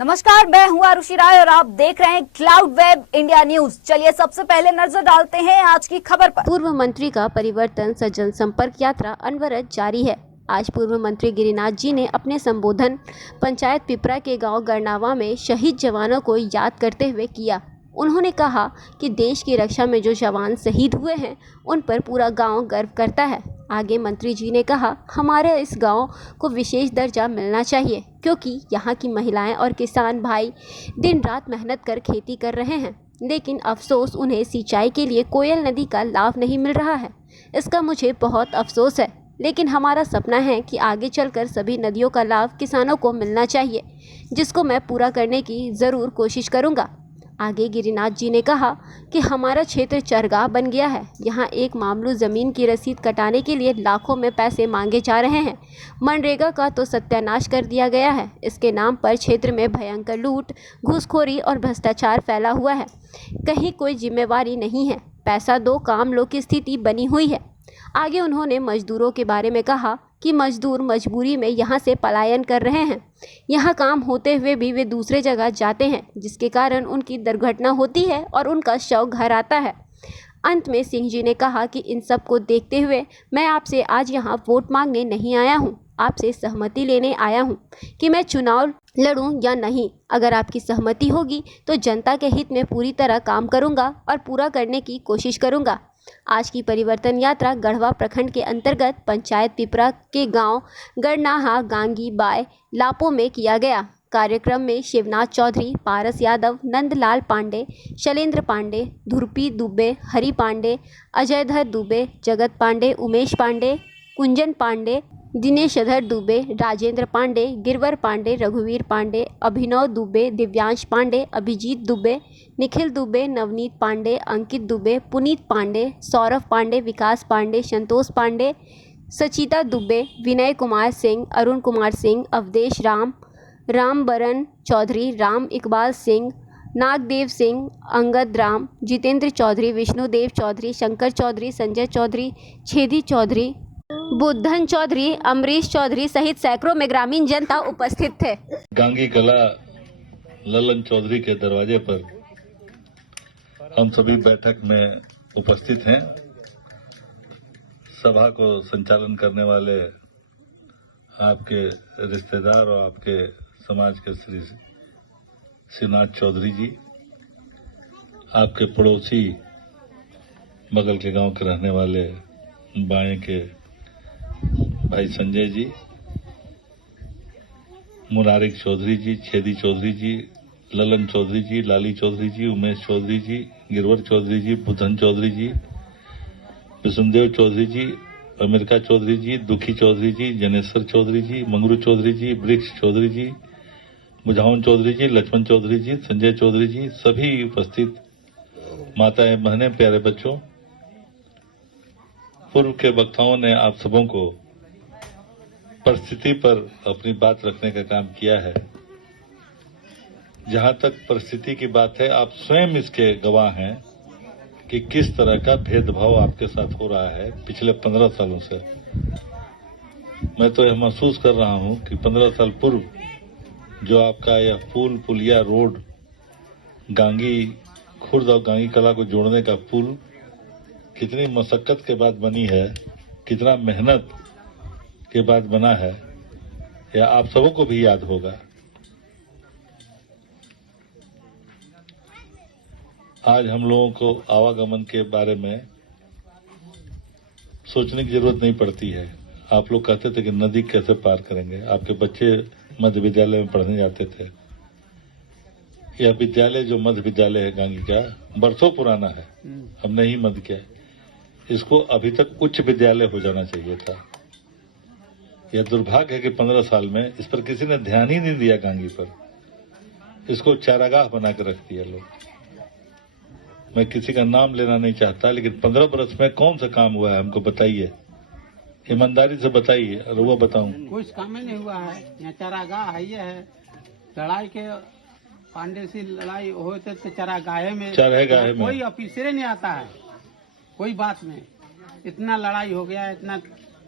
नमस्कार, मैं हूं आरुषि राय और आप देख रहे हैं क्लाउड वेब इंडिया न्यूज। चलिए सबसे पहले नजर डालते हैं आज की खबर पर। पूर्व मंत्री का परिवर्तन सजल संपर्क यात्रा अनवरत जारी है। आज पूर्व मंत्री गिरिनाथ जी ने अपने संबोधन पंचायत पिपरा के गांव गरनावा में शहीद जवानों को याद करते हुए किया। उन्होंने कहा कि देश की रक्षा में जो जवान शहीद हुए हैं उन पर पूरा गांव गर्व करता है। आगे मंत्री जी ने कहा, हमारे इस गांव को विशेष दर्जा मिलना चाहिए क्योंकि यहाँ की महिलाएं और किसान भाई दिन रात मेहनत कर खेती कर रहे हैं, लेकिन अफसोस उन्हें सिंचाई के लिए कोयल नदी का लाभ नहीं मिल रहा है। इसका मुझे बहुत अफसोस है, लेकिन हमारा सपना है कि आगे चलकर सभी नदियों का लाभ किसानों को मिलना चाहिए, जिसको मैं पूरा करने की ज़रूर कोशिश करूँगा। आगे गिरिनाथ जी ने कहा कि हमारा क्षेत्र चरगाह बन गया है। यहाँ एक मामूली ज़मीन की रसीद कटाने के लिए लाखों में पैसे मांगे जा रहे हैं। मनरेगा का तो सत्यानाश कर दिया गया है। इसके नाम पर क्षेत्र में भयंकर लूट, घूसखोरी और भ्रष्टाचार फैला हुआ है। कहीं कोई जिम्मेवारी नहीं है, पैसा दो काम लो की स्थिति बनी हुई है। आगे उन्होंने मजदूरों के बारे में कहा कि मजदूर मजबूरी में यहाँ से पलायन कर रहे हैं। यहाँ काम होते हुए भी वे दूसरे जगह जाते हैं, जिसके कारण उनकी दुर्घटना होती है और उनका शव घर आता है। अंत में सिंह जी ने कहा कि इन सब को देखते हुए मैं आपसे आज यहाँ वोट मांगने नहीं आया हूँ, आपसे सहमति लेने आया हूँ कि मैं चुनाव लड़ूं या नहीं। अगर आपकी सहमति होगी तो जनता के हित में पूरी तरह काम करूँगा और पूरा करने की कोशिश करूँगा। आज की परिवर्तन यात्रा गढ़वा प्रखंड के अंतर्गत पंचायत पिपरा के गांव गरनाहा, गांगी, बाय, लापो में किया गया। कार्यक्रम में शिवनाथ चौधरी, पारस यादव, नंदलाल पांडे, शैलेंद्र पांडे, धुरपी दुबे, हरि पांडे, अजयधर दुबे, जगत पांडे, उमेश पांडे, कुंजन पांडे, दिनेशधर दुबे, राजेंद्र पांडे, गिरवर पांडे, रघुवीर पांडे, अभिनव दुबे, दिव्यांश पांडे, अभिजीत दुबे, निखिल दुबे, नवनीत पांडे, अंकित दुबे, पुनीत पांडे, सौरभ पांडे, विकास पांडे, संतोष पांडे, सचिता दुबे, विनय कुमार सिंह, अरुण कुमार सिंह, अवधेश राम, रामबरन चौधरी, राम इकबाल सिंह, नागदेव सिंह, अंगद राम, जितेंद्र चौधरी, विष्णुदेव चौधरी, शंकर चौधरी, संजय चौधरी, छेदी चौधरी, बुद्धन चौधरी, अमरीश चौधरी सहित सैकड़ों में ग्रामीण जनता उपस्थित थे। गांगी कला ललन चौधरी के दरवाजे पर हम सभी बैठक में उपस्थित हैं। सभा को संचालन करने वाले आपके रिश्तेदार और आपके समाज के श्री शिवनाथ चौधरी जी, आपके पड़ोसी बगल के गांव के रहने वाले बाएं के भाई संजय जी, मुरारिक चौधरी जी, छेदी चौधरी जी, ललन चौधरी जी, लाली चौधरी जी, उमेश चौधरी जी, गिरवर चौधरी जी, बुधन चौधरी जी, विष्णुदेव चौधरी जी, अमेरिका चौधरी जी, दुखी चौधरी जी, जनेश्वर चौधरी जी, मंगरू चौधरी जी, वृक्ष चौधरी जी, बुझावन चौधरी जी, लक्ष्मण चौधरी जी, संजय चौधरी जी, सभी उपस्थित माताएं, बहनें, प्यारे बच्चों, पूर्व के वक्ताओं ने आप सबों को परिस्थिति पर अपनी बात रखने का काम किया है। जहां तक परिस्थिति की बात है, आप स्वयं इसके गवाह हैं कि किस तरह का भेदभाव आपके साथ हो रहा है पिछले 15 सालों से। मैं तो यह महसूस कर रहा हूं कि 15 साल पूर्व जो आपका यह पुल, पुलिया, रोड, गांगी खुर्द और गांगी कला को जोड़ने का पुल कितनी मशक्कत के बाद बनी है, कितना मेहनत के बाद बना है, यह आप सबों को भी याद होगा। आज हम लोगों को आवागमन के बारे में सोचने की जरूरत नहीं पड़ती है। आप लोग कहते थे कि नदी कैसे पार करेंगे, आपके बच्चे मध्य विद्यालय में पढ़ने जाते थे। यह विद्यालय जो मध्य विद्यालय है गांगी का, बरसों पुराना है, हमने ही मध्य किया। इसको अभी तक उच्च विद्यालय हो जाना चाहिए था। यह दुर्भाग्य है कि 15 साल में इस पर किसी ने ध्यान ही नहीं दिया। गांगी पर इसको चारागाह बना कर रख दिया लोग। मैं किसी का नाम लेना नहीं चाहता, लेकिन 15 बरस में कौन सा काम हुआ है हमको बताइए, ईमानदारी से बताइए। और वो बताऊं, कुछ काम ही नहीं हुआ है। यहाँ चारागाह है, ये है लड़ाई के पांडे से लड़ाई होते थे चारागाहे में, कोई ऑफिसर नहीं आता है। कोई बात में इतना लड़ाई हो गया, इतना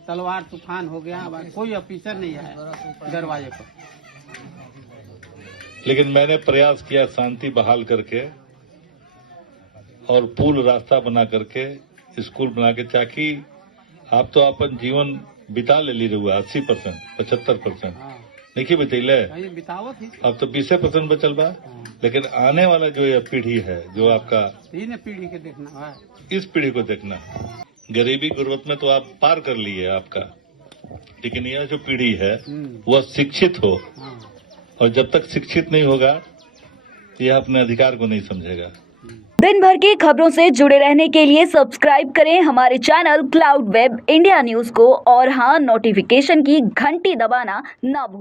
तलवार तूफान हो गया, कोई ऑफिसर नहीं है दरवाजे पर। लेकिन मैंने प्रयास किया शांति बहाल करके और पुल रास्ता बना करके स्कूल बना के, ताकि आप तो अपन जीवन बिता ले रहुआ 80%, 75%, देखिए बितैले बितावत ही अब तो 20% बचल बा। लेकिन आने वाला जो ये पीढ़ी है, जो आपका तीन पीढ़ी के देखना है, इस पीढ़ी को देखना। गरीबी गुर्बत में तो आप पार कर लिए आपका, लेकिन यह जो पीढ़ी है वह शिक्षित हो, और जब तक शिक्षित नहीं होगा यह अपने अधिकार को नहीं समझेगा। दिन भर की खबरों से जुड़े रहने के लिए सब्सक्राइब करें हमारे channel cloud web India news को, और हाँ, नोटिफिकेशन की घंटी दबाना ना भूलें।